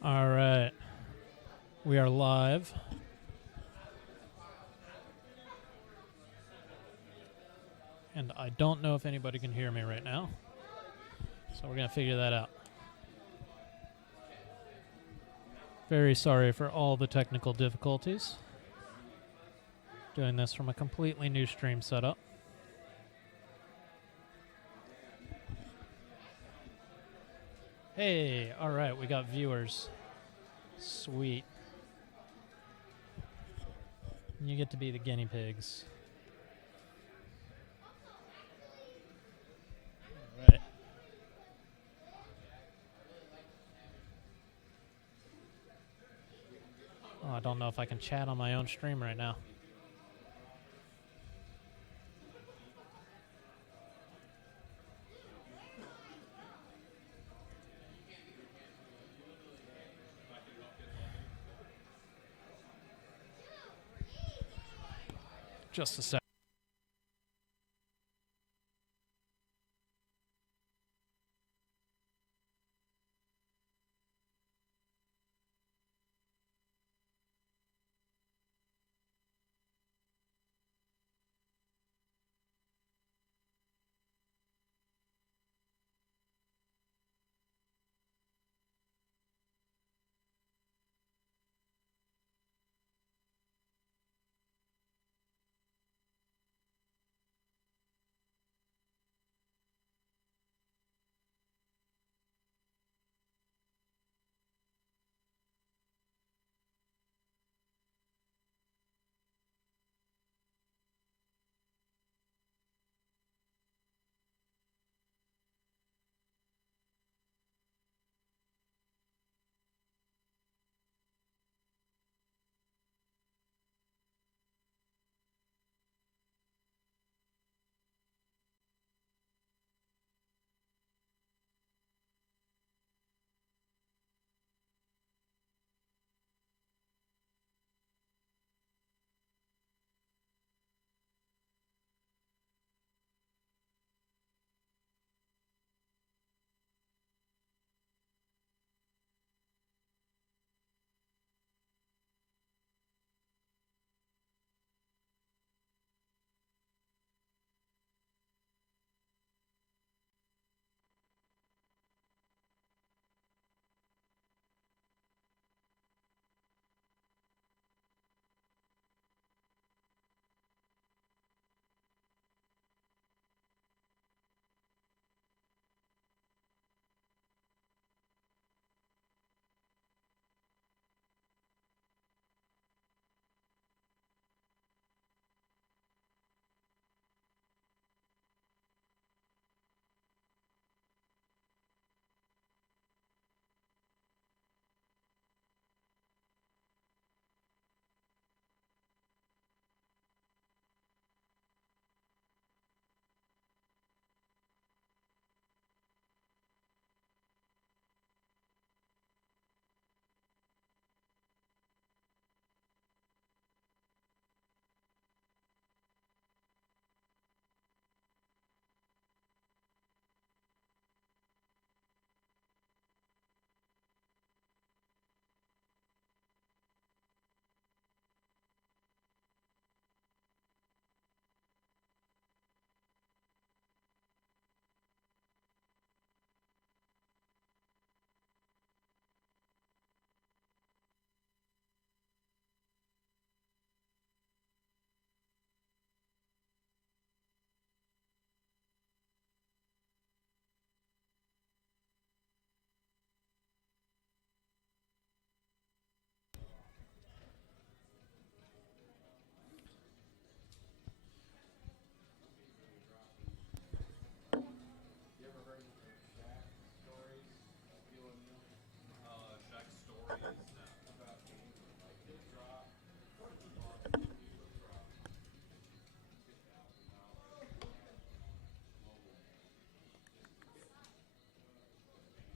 All right. We are live. And I don't know if anybody can hear me right now. So we're going to figure that out. Very sorry for all the technical difficulties. Doing this from a completely new stream setup. Hey, all right, we got viewers. Sweet. You get to be the guinea pigs. All right. Oh, I don't know if I can chat on my own stream right now. Just a sec.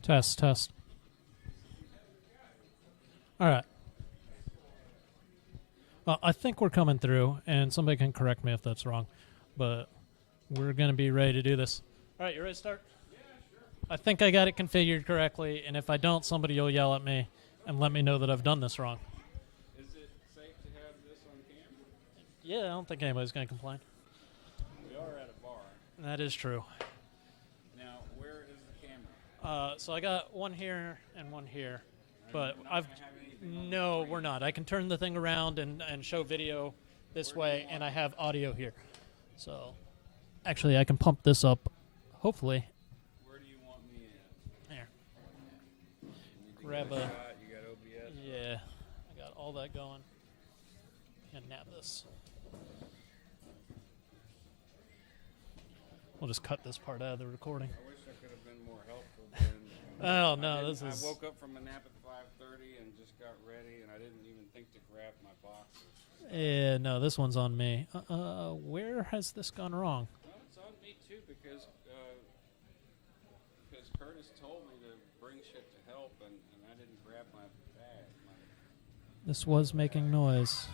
Test, test. All right. I think we're coming through, and somebody can correct me if that's wrong, but we're going to be ready to do this. All right, you ready to start? I think I got it configured correctly, and if I don't, somebody will yell at me, and let me know that I've done this wrong. Is it safe to have this on camera? Yeah, I don't think anybody's going to complain. We are at a bar. That is true. Now, where is the camera? So I got one here and one here, but We're not I've... gonna have anything on No, the we're not. I can turn the thing around and show video this way, and I have audio here. So, actually, I can pump this up, hopefully. Where do you want me at? Here. You need to Grab get a... shot. You got OBS? Yeah, I got all that going. And nab this. We'll just cut this part out of the recording. I wish I could have been more helpful. Then. Oh, no, this is... I woke up from a nap at 5:30 and just got ready, and I didn't even think to grab my boxes. Yeah, no, this one's on me. Where has this gone wrong? Well, it's on me too because Curtis told me to bring shit to help, and I didn't grab my bag. This was making noise.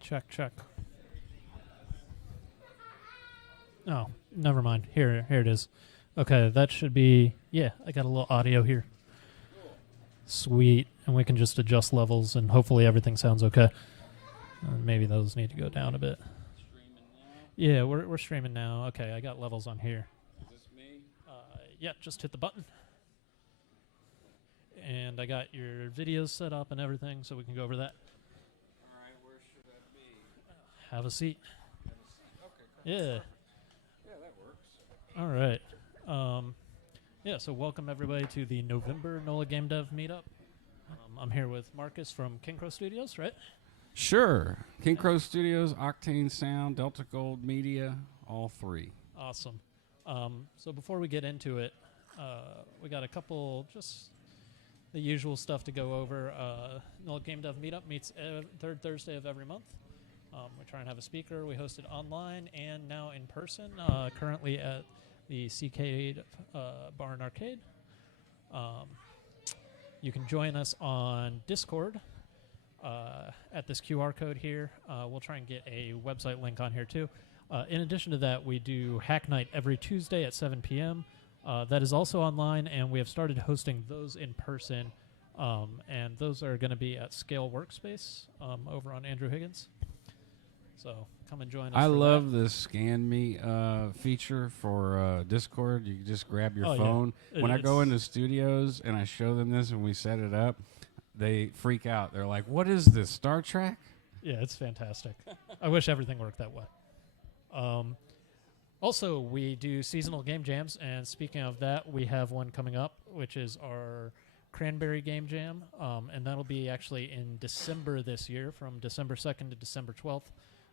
Check, check. Oh, never mind. Here it is. Okay, that should be... Yeah, I got a little audio here. Sweet. And we can just adjust levels, and hopefully everything sounds okay. Maybe those need to go down a bit. Streaming now? Yeah, we're streaming now. Okay, I got levels on here. Is this me? Yeah, just hit the button. And I got your videos set up and everything, so we can go over that. All right, where should that be? Have a seat. Have a seat. Okay, cool. Yeah. Yeah, that works. All right. Yeah, so welcome everybody to the November NOLA Game Dev Meetup. I'm here with Marcus from King Crow Studios, right? Sure. King Crow Studios, Octane Sound, Delta Gold Media, all three. Awesome. So before we get into it, we got a couple just the usual stuff to go over. NOLA Game Dev Meetup meets third Thursday of every month. We try and have a speaker. We host it online and now in person, currently at the CK Bar and Arcade. You can join us on Discord at this QR code here. We'll try and get a website link on here too. In addition to that, we do Hack Night every Tuesday at 7 p.m. That is also online, and we have started hosting those in person. And those are going to be at Scale Workspace over on Andrew Higgins. So come and join us. I love this Scan Me feature for Discord. You can just grab your phone. Yeah. When I go into studios and I show them this and we set it up, they freak out. They're like, "What is this, Star Trek?" Yeah, it's fantastic. I wish everything worked that way. Also, we do seasonal game jams, and speaking of that, we have one coming up, which is our Cranberry Game Jam, and that'll be actually in December this year, from December 2nd to December 12th.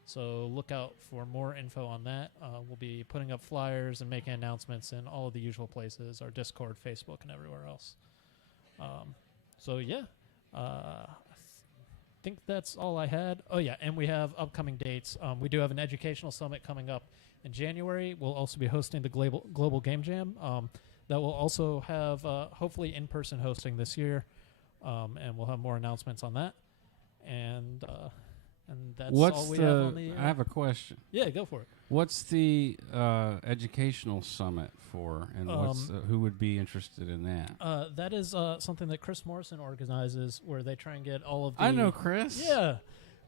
So look out for more info on that. We'll be putting up flyers and making announcements in all of the usual places, our Discord, Facebook, and everywhere else. So yeah, I think that's all I had. Oh yeah, and we have upcoming dates. We do have an educational summit coming up in January. We'll also be hosting the Global Game Jam. That will also have hopefully in-person hosting this year, and we'll have more announcements on that. And that's all we have on the... I have a question. Yeah, go for it. What's the educational summit for, and who would be interested in that? That is something that Chris Morrison organizes, where they try and get all of the... I know Chris. Yeah,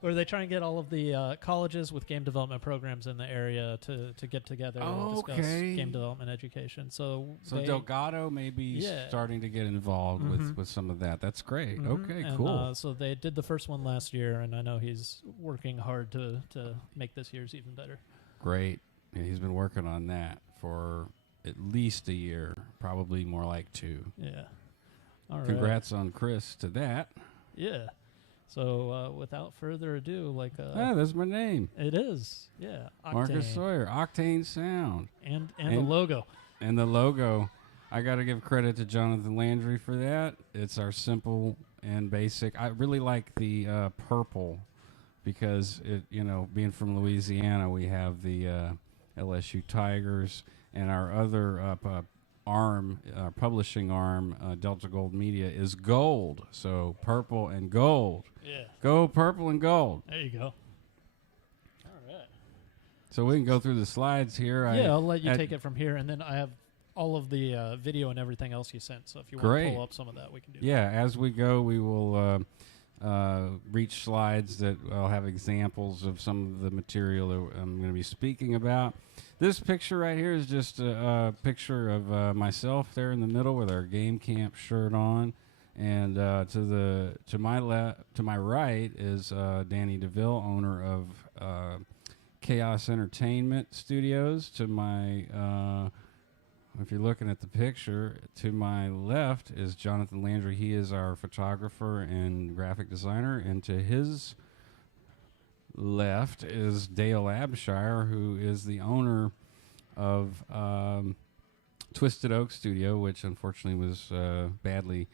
where they try and get all of the colleges with game development programs in the area to get together and discuss game development education. So Delgado may be starting to get involved with some of that. That's great. Okay, and, cool. So they did the first one last year, and I know he's working hard to make this year's even better. Great. Yeah, he's been working on that for at least a year, probably more like 2. Yeah. All right. Congrats on Chris to that. Yeah. So without further ado, that's my name. It is, yeah. Octane. Marcus Sawyer, Octane Sound. And the logo. And the logo. I got to give credit to Jonathan Landry for that. It's our simple and basic. I really like the purple because, being from Louisiana, we have the LSU Tigers, and our other publishing arm, Delta Gold Media, is gold. So purple and gold. Yeah. Go purple and gold. There you go. All right. So we can go through the slides here. Yeah, I'll let you take it from here, and then I have all of the video and everything else you sent. So if you want Great. to pull up some of that, we can do Yeah, as we go, we will reach slides that will have examples of some of the material that I'm going to be speaking about. This picture right here is just a picture of myself there in the middle with our game camp shirt on, and to my right is Danny DeVille, owner of Chaos Entertainment Studios. To my if you're looking at the picture, to my left is Jonathan Landry. He is our photographer and graphic designer. And to his left is Dale Abshire, who is the owner of Twisted Oak Studio, which unfortunately was badly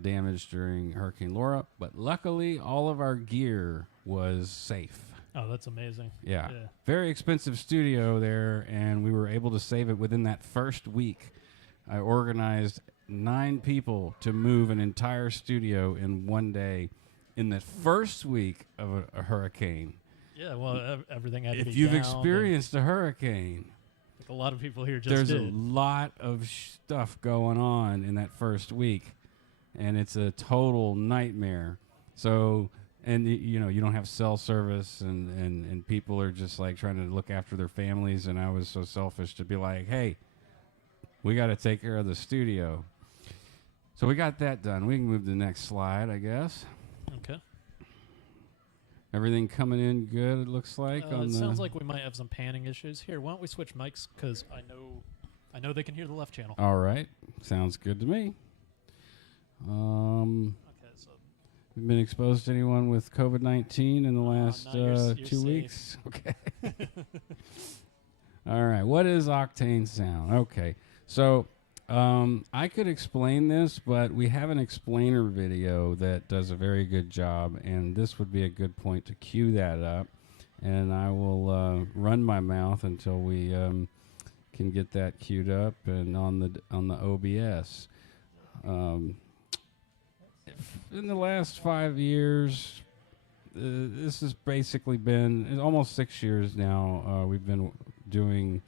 damaged during Hurricane Laura. But luckily, all of our gear was safe. Oh, that's amazing. Yeah. Very expensive studio there, and we were able to save it within that first week. I organized 9 people to move an entire studio in one day in the first week of a hurricane. Yeah, well, everything had to be If you've down, experienced a hurricane, like a lot of people here just there's did. a lot of stuff going on in that first week, and it's a total nightmare. So... And, you know, you don't have cell service, and people are just, like, trying to look after their families. And I was so selfish to be like, hey, we got to take care of the studio. So we got that done. We can move to the next slide, I guess. Okay. Everything coming in good, it looks like. It sounds like we might have some panning issues. Here, why don't we switch mics? Because I know they can hear the left channel. All right. Sounds good to me. Okay, so... Been exposed to anyone with COVID-19 in the last you're 2 safe. weeks? Okay. All right. What is Octane Sound? Okay. So I could explain this, but we have an explainer video that does a very good job, and this would be a good point to cue that up. And I will run my mouth until we can get that queued up and on the OBS. In the last 5 years, this has basically been almost 6 years now. We've been doing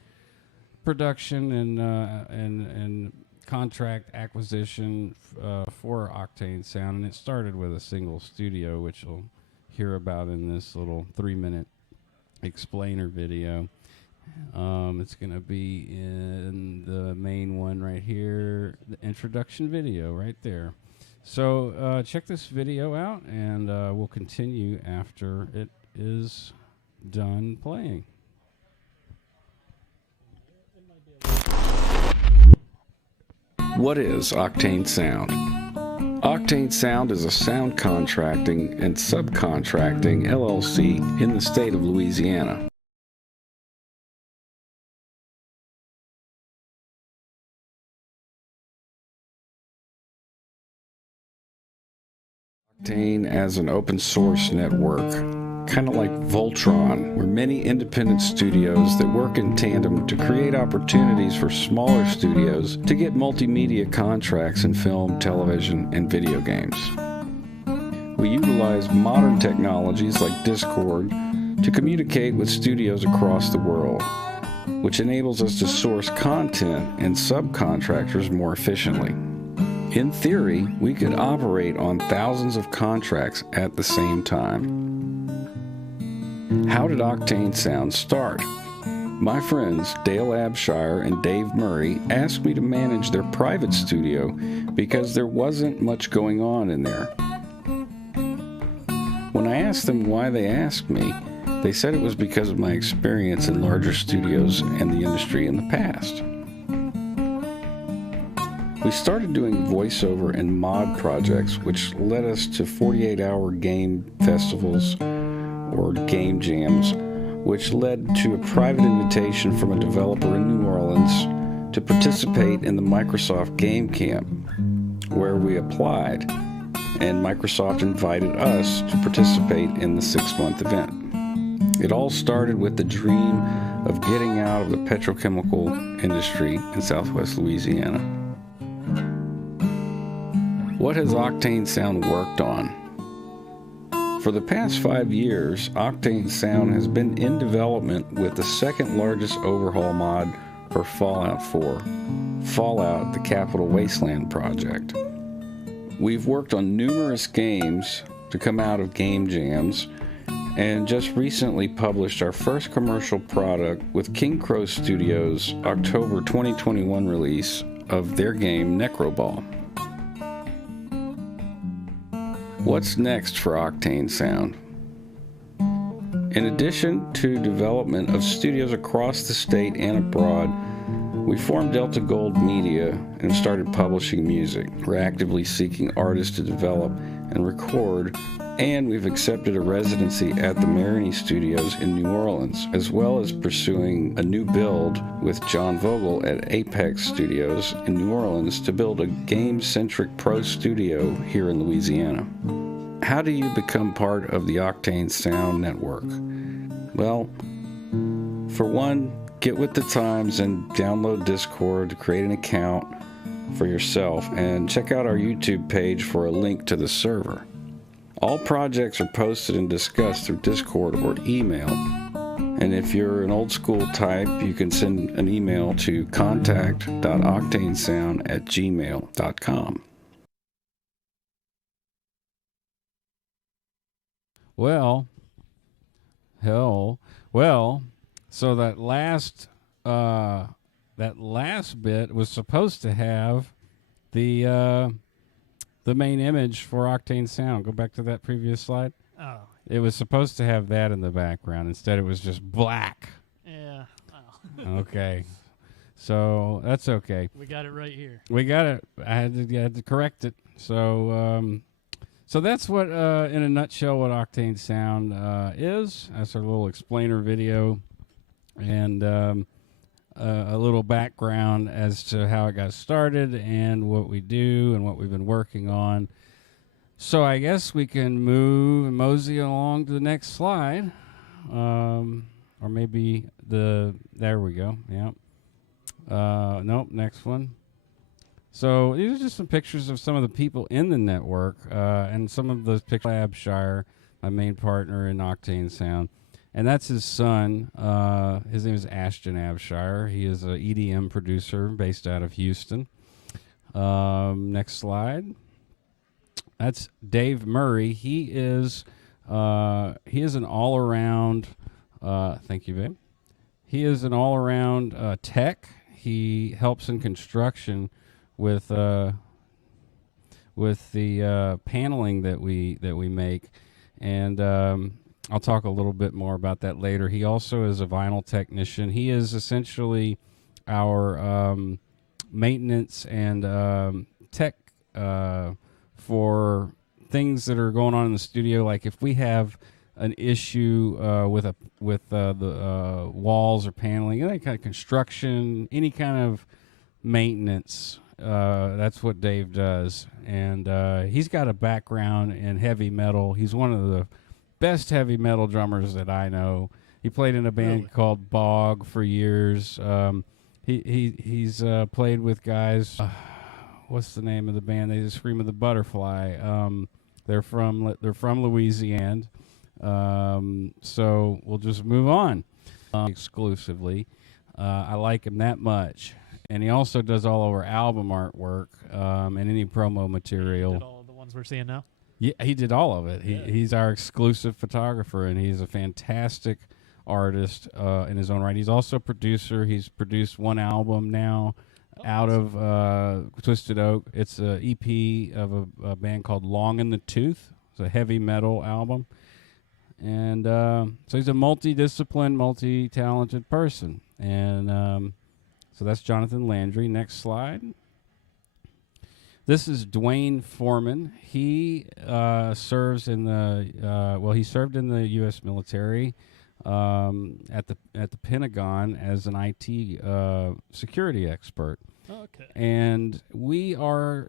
production and contract acquisition for Octane Sound, and it started with a single studio, which you'll hear about in this little 3-minute explainer video. It's going to be in the main one right here, the introduction video right there. So check this video out, and we'll continue after it is done playing. What is Octane Sound? Octane Sound is a sound contracting and subcontracting LLC in the state of Louisiana. Octane as an open source network, kind of like Voltron, where many independent studios that work in tandem to create opportunities for smaller studios to get multimedia contracts in film, television, and video games. We utilize modern technologies like Discord to communicate with studios across the world, which enables us to source content and subcontractors more efficiently. In theory, we could operate on thousands of contracts at the same time. How did Octane Sound start? My friends Dale Abshire and Dave Murray asked me to manage their private studio because there wasn't much going on in there. When I asked them why they asked me, they said it was because of my experience in larger studios and the industry in the past. We started doing voiceover and mod projects, which led us to 48-hour game festivals or game jams, which led to a private invitation from a developer in New Orleans to participate in the Microsoft Game Camp, where we applied, and Microsoft invited us to participate in the 6-month event. It all started with the dream of getting out of the petrochemical industry in Southwest Louisiana. What has Octane Sound worked on? For the past 5 years, Octane Sound has been in development with the second largest overhaul mod for Fallout 4, Fallout: The Capital Wasteland Project. We've worked on numerous games to come out of game jams, and just recently published our first commercial product with King Crow Studios' October 2021 release of their game Necroball. What's next for Octane Sound? In addition to development of studios across the state and abroad, we formed Delta Gold Media and started publishing music. We're actively seeking artists to develop and record, and we've accepted a residency at the Maroney Studios in New Orleans, as well as pursuing a new build with John Vogel at Apex Studios in New Orleans to build a game-centric pro studio here in Louisiana. How do you become part of the Octane Sound Network? Well, for one, get with the times and download Discord to create an account for yourself, and check out our YouTube page for a link to the server. All projects are posted and discussed through Discord or email, and if you're an old school type, you can send an email to contact.octanesound@gmail.com. Well, so that last bit was supposed to have the main image for Octane Sound. Go back to that previous slide. Oh. It was supposed to have that in the background. Instead, it was just black. Yeah. Oh. Okay. So that's okay. We got it right here. We got it. I had to correct it. So so that's what, in a nutshell, what Octane Sound is. That's our little explainer video, and a little background as to how it got started and what we do and what we've been working on. So I guess we can move and mosey along to the next slide, or maybe there we go. Yeah. Nope. Next one. So these are just some pictures of some of the people in the network, and some of those pictures. Abshire, my main partner in Octane Sound, and that's his son. His name is Ashton Abshire. He is an EDM producer based out of Houston. Next slide. That's Dave Murray. He is an all-around. Thank you, babe. He is an all-around tech. He helps in construction with the paneling that we make, and I'll talk a little bit more about that later. He also is a vinyl technician. He is essentially our maintenance and tech for things that are going on in the studio. Like if we have an issue with the walls or paneling, any kind of construction, any kind of maintenance. That's what Dave does, and he's got a background in heavy metal. He's one of the best heavy metal drummers that I know. He played in a band called Bog for years. He's played with guys. What's the name of the band? They just Scream of the Butterfly. They're from Louisiana. So we'll just move on. Exclusively, I like him that much. And he also does all of our album artwork and any promo material. He did all the ones we're seeing now? Yeah, he did all of it. He's our exclusive photographer, and he's a fantastic artist in his own right. He's also a producer. He's produced one album now out of Twisted Oak. It's an EP of a band called Long in the Tooth. It's a heavy metal album. And so he's a multidisciplined, multi-talented person. And so that's Jonathan Landry. Next slide. This is Dwayne Foreman. He serves in he served in the U.S. military at the Pentagon as an IT security expert. Okay. And we are